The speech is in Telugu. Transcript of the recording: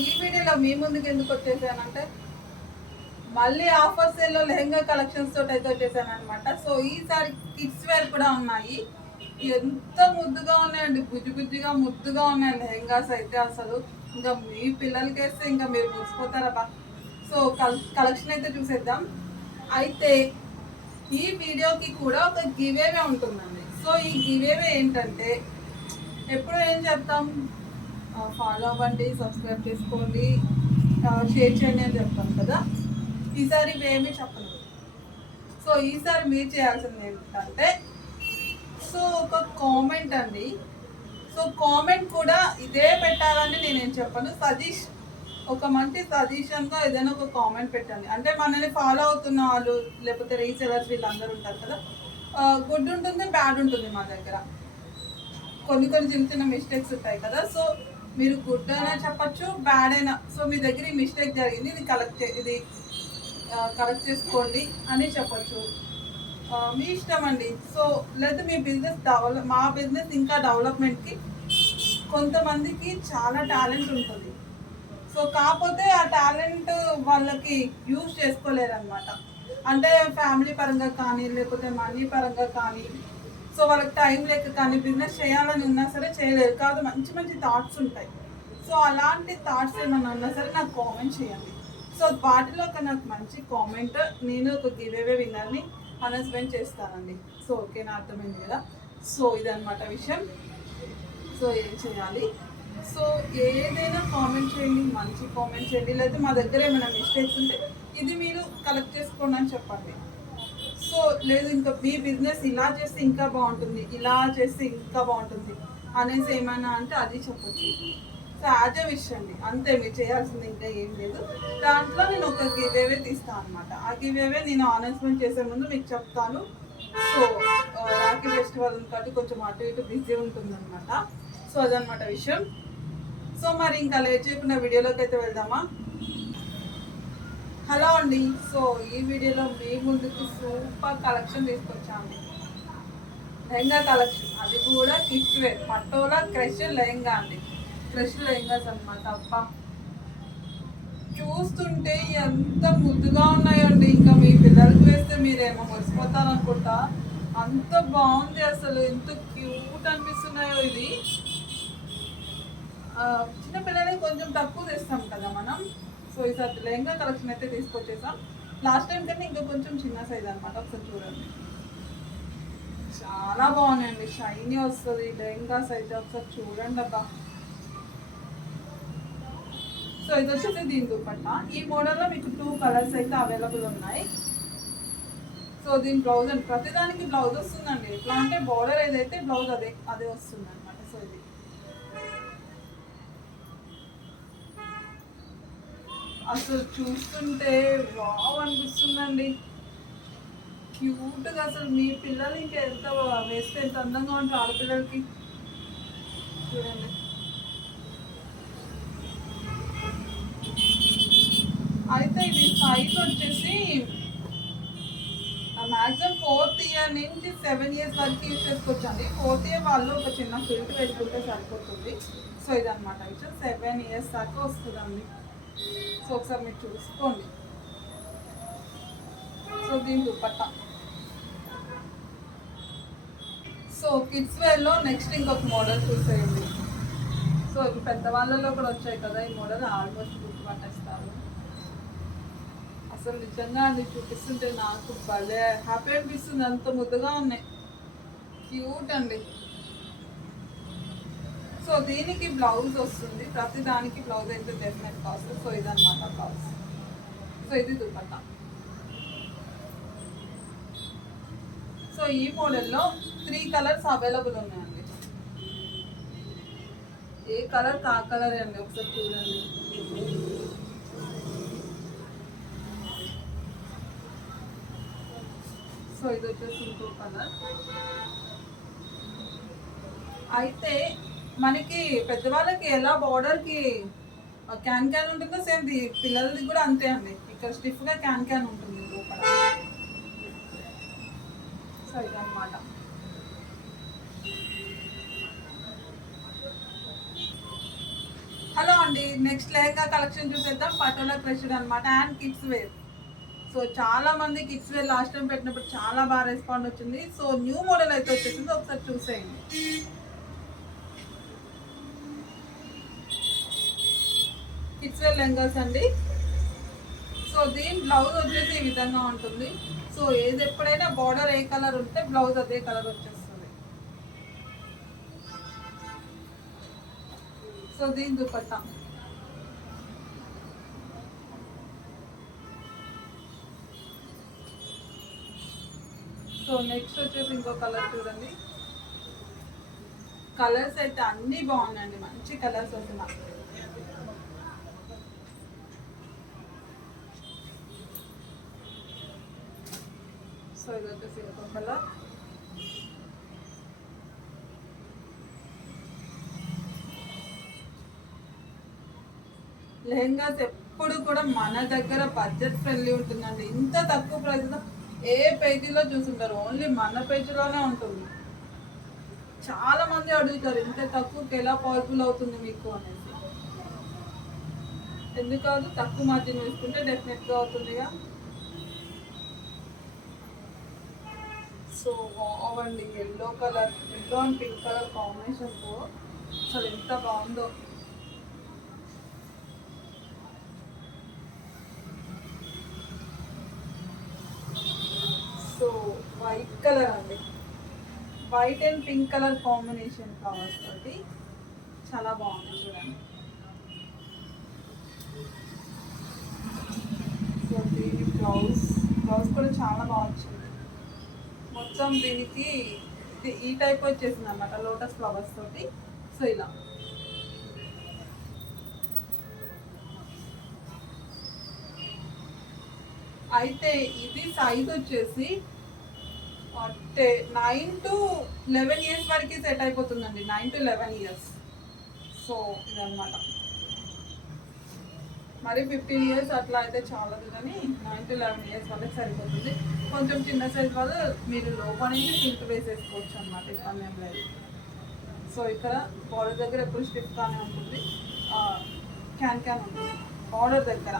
ఈ వీడియోలో మీ ముందుకు ఎందుకు వచ్చేసానంటే మళ్ళీ ఆఫర్ సేల్లో లెహంగా కలెక్షన్స్ తోటి అయితే వచ్చేసాను అనమాట. సో ఈసారి కిడ్స్ వేర్ కూడా ఉన్నాయి. ఎంత ముద్దుగా ఉన్నాయండి, బుజ్జిగా ముద్దుగా ఉన్నాయి లెహంగాస్ అయితే. అసలు ఇంకా మీ పిల్లలకి వేస్తే ఇంకా మీరు మురిసిపోతారా. సో కలెక్షన్ అయితే చూసేద్దాం. అయితే ఈ వీడియోకి కూడా ఒక గివేవే ఉంటుందండి. సో ఈ గివేవే ఏంటంటే ఎప్పుడు ఏం చెప్తాం, ఫాలో అవ్వండి, సబ్స్క్రైబ్ చేసుకోండి, షేర్ చేయండి అని చెప్తాం కదా. ఈసారి ఇవేమీ చెప్పలేదు. సో ఈసారి మీరు చేయాల్సింది ఏంటంటే సో ఒక కామెంట్ అండి. సో కామెంట్ కూడా ఇదే పెట్టాలని నేనేం చెప్పను, ఒక మంచి సజెషన్గా ఏదైనా ఒక కామెంట్ పెట్టండి. అంటే మనల్ని ఫాలో అవుతున్న వాళ్ళు లేకపోతే రీసెలర్స్ వీళ్ళందరూ ఉంటారు కదా. గుడ్ ఉంటుంది, బ్యాడ్ ఉంటుంది. మా దగ్గర కొన్ని చిన్న చిన్న మిస్టేక్స్ ఉంటాయి కదా. సో మీరు గుడ్ అయినా చెప్పచ్చు, బ్యాడ్ అయినా. సో మీ దగ్గర ఈ మిస్టేక్ జరిగింది, ఇది కరెక్ట్ చేసుకోండి అని చెప్పచ్చు. మీ ఇష్టం అండి. సో లేదా మీ బిజినెస్ మా బిజినెస్ ఇంకా డెవలప్మెంట్కి కొంతమందికి చాలా టాలెంట్ ఉంటుంది. సో కాకపోతే ఆ టాలెంట్ వాళ్ళకి యూజ్ చేసుకోలేరు అనమాట. అంటే ఫ్యామిలీ పరంగా కానీ లేకపోతే మనీ పరంగా కానీ, సో వాళ్ళకి టైం లేక కానీ బిజినెస్ చేయాలని ఉన్నా సరే చేయలేరు. కాదు మంచి థాట్స్ ఉంటాయి. సో అలాంటి థాట్స్ ఏమన్నా ఉన్నా సరే నాకు కామెంట్ చేయండి. సో వాటిలో ఒక నాకు మంచి కామెంట్, నేను ఒక గివేవే విన్నర్ని అనౌన్స్మెంట్ చేస్తానండి. సో ఓకేనా, అర్థమైంది కదా. సో ఇదన్నమాట విషయం. సో ఏం చేయాలి, సో ఏదైనా కామెంట్ చేయండి, మంచి కామెంట్ చేయండి. లేకపోతే మా దగ్గర ఏమైనా మిస్టేక్స్ ఉంటే ఇది మీరు కలెక్ట్ చేసుకోండి అని చెప్పండి. సో లేదు ఇంకా మీ బిజినెస్ ఇలా చేస్తే ఇంకా బాగుంటుంది, ఇలా చేస్తే ఇంకా బాగుంటుంది అనేసి ఏమైనా అంటే అది చెప్పచ్చు. సో యాజ్ ఎ విష్ అండి, అంతే. మీరు చేయాల్సింది ఇంకా ఏం లేదు. దాంట్లో నేను ఒక గివేవే తీస్తాను అనమాట. ఆ గివేవే నేను అనౌన్స్మెంట్ చేసే ముందు మీకు చెప్తాను. సో రాఖీ ఫెస్టివల్ కాబట్టి కొంచెం అటు ఇటు బిజీ ఉంటుంది అనమాట. సో అదనమాట విషయం. సో మరి ఇంకా లేట్ చేయకుండా వీడియోలోకి అయితే వెళ్దామా. హలో అండి. సో ఈ వీడియోలో మీ ముందుకు సూపర్ కలెక్షన్ తీసుకొచ్చాను, లెహంగా కలెక్షన్. అది కూడా kids wear Patola crush lehenga అండి. క్రష్ లెహంగాస్ అనమాట. అబ్బా చూస్తుంటే ఎంత ముద్దుగా ఉన్నాయండి. ఇంకా మీ పిల్లలకి వేస్తే మీరేమో మురిసిపోతారనుకుంటా, అంత బాగుంది. అసలు ఎంత క్యూట్ అనిపిస్తున్నాయో. ఇది చిన్న పిల్లలకి కొంచెం తక్కువ తెస్తాం కదా మనం. సో ఈసారి లెహంగా కలెక్షన్ అయితే తీసుకొచ్చేసాం. లాస్ట్ టైం కన్నా ఇంకా కొంచెం చిన్న సైజ్ అనమాట. ఒకసారి చూడండి, చాలా బాగున్నాయండి. షైనీ వస్తుంది లెహంగాస్ అయితే. ఒకసారి చూడండి అబ్బా. సో ఇది వచ్చేసి దీని దుపట్టా. ఈ మోడల్లో మీకు 2 కలర్స్ అయితే అవైలబుల్ ఉన్నాయి. సో దీని బ్లౌజ్ అండి, ప్రతిదానికి బ్లౌజ్ వస్తుందండి. ఎట్లా అంటే బార్డర్ ఏదైతే బ్లౌజ్ అదే వస్తుంది అనమాట. సో ఇది అసలు చూస్తుంటే వావ్ అనిపిస్తుందండి, క్యూట్గా. అసలు మీ పిల్లలు ఇంకా ఎంత వేస్తే ఎంత అందంగా ఉంటుంది ఆడపిల్లలకి. చూడండి, అయితే ఇది సైజ్ వచ్చేసి మ్యాక్సిమం 4th ఇయర్ నుంచి 7 years వరకు యూజ్ చేసుకోవచ్చండి. 4th ఇయర్ వాళ్ళు ఒక చిన్న ఫిల్ట్ వేసుకుంటే సరిపోతుంది. సో ఇదన్నమాట విషయం. 7 years దాకా వస్తుందండి. సో ఒకసారి మీరు చూసుకోండి. సో దీని దుపట్టా. సో కిడ్స్ వేర్లో నెక్స్ట్ ఇంకొక మోడల్ చూసేయండి. సో పెద్దవాళ్ళలో కూడా వచ్చాయి కదా ఈ మోడల్. ఆల్మోస్ట్ గుర్తుపట్టేస్తారు. అసలు నిజంగా అది చూపిస్తుంటే నాకు భలే హ్యాపీ అనిపిస్తుంది. అంత ముద్దుగా ఉన్నాయి, క్యూట్ అండి. సో దీనికి బ్లౌజ్ వస్తుంది, ప్రతి దానికి బ్లౌజ్ అయితే డెఫినెట్ కాస్ట్. సో ఇదన్నమాట బ్లౌజ్. సో ఇది దుపట్టా. సో ఈ మోడల్లో 3 కలర్స్ అవైలబుల్ ఉన్నాయండి. ఏ కలర్ కా కలర్ అండి, ఒకసారి చూడండి. సో ఇది వచ్చేసి ఇంకో కలర్. అయితే మనకి పెద్దవాళ్ళకి ఎలా బార్డర్కి క్యాన్ ఉంటుందో సేమ్ పిల్లలది కూడా అంతే అండి. ఇక్కడ స్టిఫ్గా క్యాన్ ఉంటుంది లోపల. సో ఇదన్నమాట. హలో అండి నెక్స్ట్ లెహంగా కలెక్షన్ చూసేద్దాం. పటోలా క్రష్డ్ అనమాట అండ్ కిడ్స్ వేర్. సో చాలా మంది కిడ్స్ వేర్ లాస్ట్ టైం పెట్టినప్పుడు చాలా బాగా రెస్పాండ్ వచ్చింది. సో న్యూ మోడల్ అయితే వచ్చేసింది, ఒకసారి చూసేయండి. కిడ్స్ వేర్ లెహంగాస్ అండి. సో దీని బ్లౌజ్ వచ్చేసి ఈ విధంగా ఉంటుంది. సో ఏది ఎప్పుడైనా బార్డర్ ఏ కలర్ ఉంటే బ్లౌజ్ అదే కలర్ వచ్చేస్తుంది. సో దీని దుపట్టా సో నెక్స్ట్ వచ్చేసి ఇంకో కలర్ చూడండి. కలర్స్ అయితే అన్నీ బాగున్నాయండి, మంచి కలర్స్ వస్తున్నాయి. సో ఇది వచ్చేసి ఇంకో కలర్. లెహంగాస్ ఎప్పుడు కూడా మన దగ్గర బడ్జెట్ ఫ్రెండ్లీ ఉంటుందండి. ఇంత తక్కువ ప్రైస్లో ఏ పేజీలో చూసుంటారు, ఓన్లీ మన పేజీలోనే ఉంటుంది. చాలా మంది అడుగుతారు ఇంత తక్కువకి ఎలా పాసిబుల్ అవుతుంది మీకు అనేసి. ఎందుకు కాదు, తక్కువ మార్జిన్ వేసుకుంటే డెఫినెట్గా అవుతుందిగా. సో బాగుంది, yellow colour, yellow and pink colour కాంబినేషన్తో అసలు ఎంత బాగుందో. సో వైట్ కలర్ అండి, white and pink colour combination flowers తోటి చాలా బాగుంది చూడండి. సో దీని బ్లౌజ్ కూడా చాలా బాగా వచ్చింది. మొత్తం దీనికి ఈ టైప్ వచ్చేసింది అన్నమాట, లోటస్ ఫ్లవర్స్ తోటి. సో ఇలా అయితే ఇది సైజ్ వచ్చేసి 9 to 11 years వరకు సెట్ అయిపోతుందండి, 9 to 11 years. సో ఇదన్నమాట. మరి 15 years అట్లా అయితే చాలదు, కానీ 9 to 11 years వాళ్ళకి సరిపోతుంది. కొంచెం చిన్న సైజ్ వాళ్ళు మీరు లోపల నుంచి సిల్క్ వేసేసుకోవచ్చు అనమాట, ఇబ్బంది ఏం లేదు. సో ఇక్కడ బార్డర్ దగ్గర ఎప్పుడు స్టిఫ్గానే ఉంటుంది, క్యాన్ ఉంటుంది బార్డర్ దగ్గర.